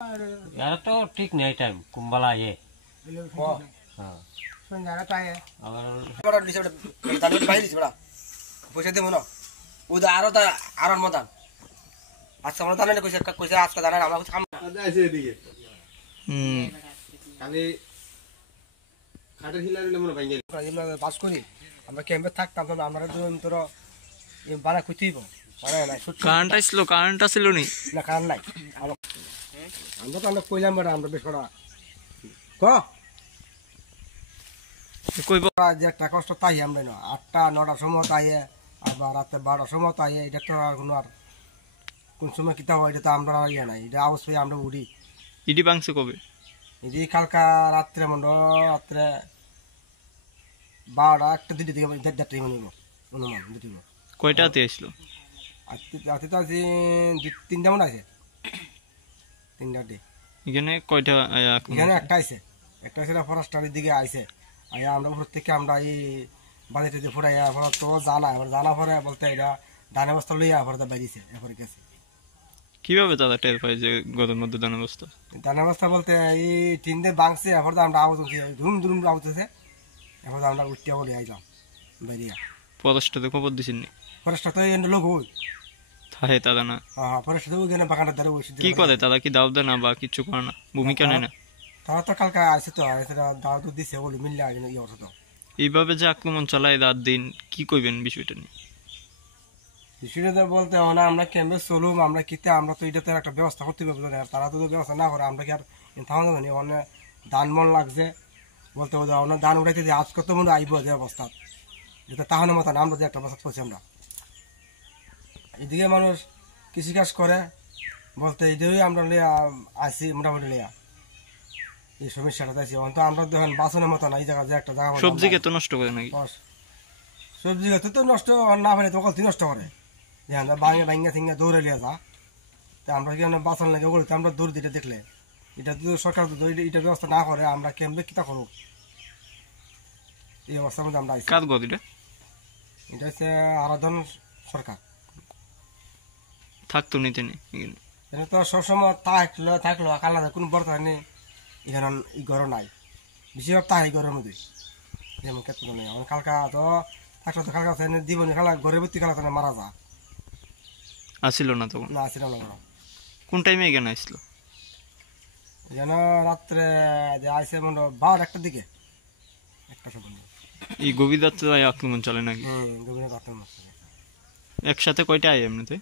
यार तो ठीक नहीं टाइम कुंभला ये हाँ संजारा पाए और बड़ा दिसे बड़ा ताले बाई दिसे बड़ा पैसा देबो ना उदा आरो मदान आज समर दाने কইছে আজকে দানা আমরা কিছু কাম আছে এদিকে খালি খাটের হিলা নিলে মনে ভাঙে আমরা বাস করি আমরা ক্যাম্পে থাকতাম তখন আমরা দুজন তোর এই বানা খুঁতিব মানে না কারেন্ট ছিল নি না কারণ নাই আমরা তো আমরা কইলাম বড় আমরা বেশ বড় কইব যে একটা কষ্ট তাই আমরা না 8টা 9টার সময় তাই আবার রাতে 12টার সময় তাই এটা তো আর কোনো আর কোন সময় কিতা হয় এটা তো আমরা ইয়া নাই এটা অবশ্যই আমরা উড়ি ইডি বাংছে কবে ইডি কালকা রাত্রে রাত্রে 12টা একটা দিতে দিকে দেড়টা মনে অনুমান দিতে কয়টাতে আসলো আতে তো আছে 3টা মনে আছে 3টা ডে এখানে কয়টা এখানে একটা আছে ফরেস্টারের দিকে আইছে আয়া আমরা উপর থেকে আমরা এই বাড়িতে যে ফুরাইয়া তো জানা পরে বলতে এটা ধানের বস্তা লইয়া পরে বাইরেছে এরপরে গেছে কিভাবে দাদা টের পাই যে গদের মধ্যে ধানের বস্তা বলতে এই 3 বাংছে এরপর আমরা আওয়াজ হচ্ছে ধুম আওয়াজ হচ্ছে এরপর আমরা উঠতে বলে আইলাম বাইরিয়া ফরেস্টে খবর দিছেন নি ফরেস্টার তো এন্ড লোক হই থাকে দাদা না হ্যাঁ ফরেস্টার তো গেনে বাগানের ধারে বসে কি করে দাদা কি দাও দেয় না বা কিছু করে না ভূমিকা নেয় না তারা তো কালকে আসে তো দাও তো দিছে বলে মিললে ইয়ে হতো এইভাবে যে আক্রমণ চালায় রাত দিন কি কইবেন বিষয়টা নিয়ে বিষয়টা বলতে না আমরা ক্যাম্পে চলুম আমরা কিতে আমরা তো এটাতে একটা ব্যবস্থা করতে পারবো না তারা তো ব্যবস্থা না করে আমরা কি আর থামা যাবে না অনেক ধান মন লাগছে বলতে অনেক ধান উঠাইতে যে আজ কত মনে আইব যে অবস্থা যেটা তাহলে মতন আমরা যে একটা অবস্থা করছি আমরা এদিকে মানুষ কৃষিকাজ করে বলতে এইটাই আমরা লিয়া আসি মোটামুটি লিয়া এই সমস্যাটা আছি তো আমরা দেখেন বাসনের মতন এই জায়গা যে একটা জায়গা সবজিকে তো নষ্ট করে নাকি সবজি গাছ তো নষ্ট না হলে তো কলতি নষ্ট করে যে আমরা ভাঙ্গা থিঙ্গা দৌড়ে লিয়া যা তা আমরা কি বাসন লাগে বলি আমরা দৌড় দিতে দেখলে এটা যদি সরকার এটা ব্যবস্থা না করে আমরা কেমবে কিতা করবো এই অবস্থার মধ্যে আমরা কাজ গদ এটা হচ্ছে আরাধন সরকার থাকতো নিতে নেই এটা তো সবসময় থাকলো কালা কোনো বর্তমান নেই এখানে এই ঘর নাই বেশিরভাগ তাই ঘরের মধ্যে যেমন ক্ষেত্র নেই আমার কালকা তো থাকলো তো কালকা জীবনে খেলা ঘরের ভর্তি খেলা তো মারা যা আসিল না তখন না আসিল না ওরা কোন টাইমে এখানে আসলো যেন রাত্রে আইসে মনে 12-1টার দিকে একটা সময় এই গভীর রাত্রে আক্রমণ চলে নাকি গভীর আক্রমণ একসাথে কয়টা আয় এমনিতে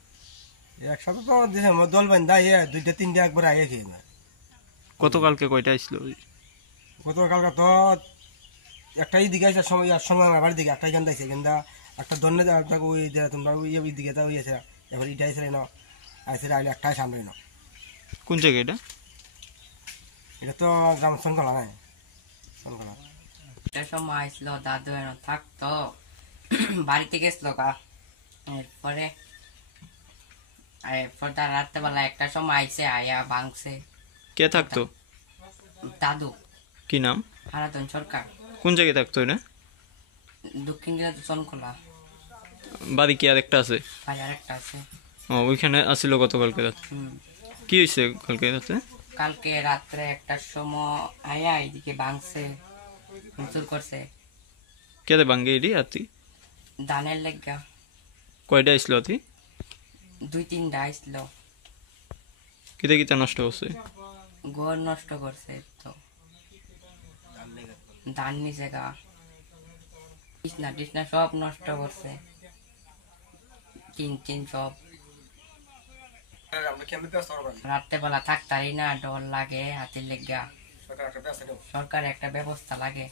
একসাথে তো দল বান্ধা 2-3টা একবার আইয়ে খেয়ে না গতকালকে কয়টা আসলো গতকালকে তো একটাই দিকে আছে সময় আমার দিকে একটাই গান দিয়েছে কিন্তু একটা দন্নে ওই তোমরা ওই দিকে তো আছে এবার ইটা আইসে না আইসে আইলে একটাই সামনে না কোন জায়গা এটা তো গ্রাম শঙ্কলা নাই শঙ্কলা একটা সময় আসলো দাদু এনে থাকতো বাড়িতে গেছিল গা এরপরে তার রাত্রেবেলা একটা সময় আইসে আয়া ভাঙছে কে থাকতো দাদু কি নাম আরাধন সরকার কোন জায়গায় থাকতো এটা দক্ষিণ দিনাজপুর চনকলা বাড়ি কি আরেকটা আছে বাড়ি আরেকটা আছে ওইখানে আসিল গতকালকে রাত কি হয়েছে কালকে রাতে কালকে রাত্রে একটার সময় আয়া এদিকে ভাঙছে চুর করছে কেদে ভাঙ্গে এটি আতি ধানের লেগা কয়টা আসলো আতি 2-3টা আসছিল কিতে কিতে নষ্ট করছে ঘর নষ্ট করছে তো ধান নিচে গা টিসনা সব নষ্ট করছে টিন সব রাত্রেবেলা থাকতারি না ডর লাগে হাতের লেগা সরকার একটা ব্যবস্থা লাগে